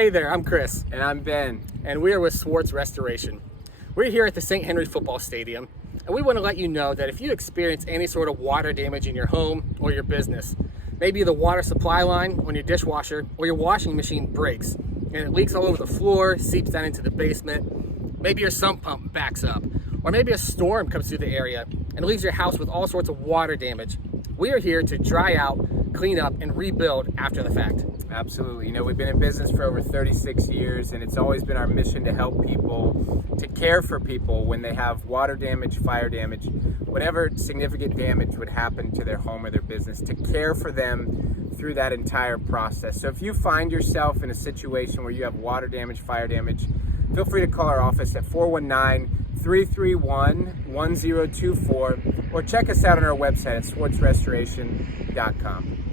Hey there, I'm Chris. And I'm Ben. And we are with Swartz Restoration. We're here at the St. Henry Football Stadium, and we want to let you know that if you experience any sort of water damage in your home or your business, maybe the water supply line on your dishwasher or your washing machine breaks, and it leaks all over the floor, seeps down into the basement, maybe your sump pump backs up, or maybe a storm comes through the area and leaves your house with all sorts of water damage, we are here to dry out, clean up, and rebuild after the fact. Absolutely. You know, we've been in business for over 36 years, and it's always been our mission to help people, to care for people when they have water damage, fire damage, whatever significant damage would happen to their home or their business, to care for them through that entire process. So if you find yourself in a situation where you have water damage, fire damage, feel free to call our office at 419-331-1024 or check us out on our website at swartzrestoration.com.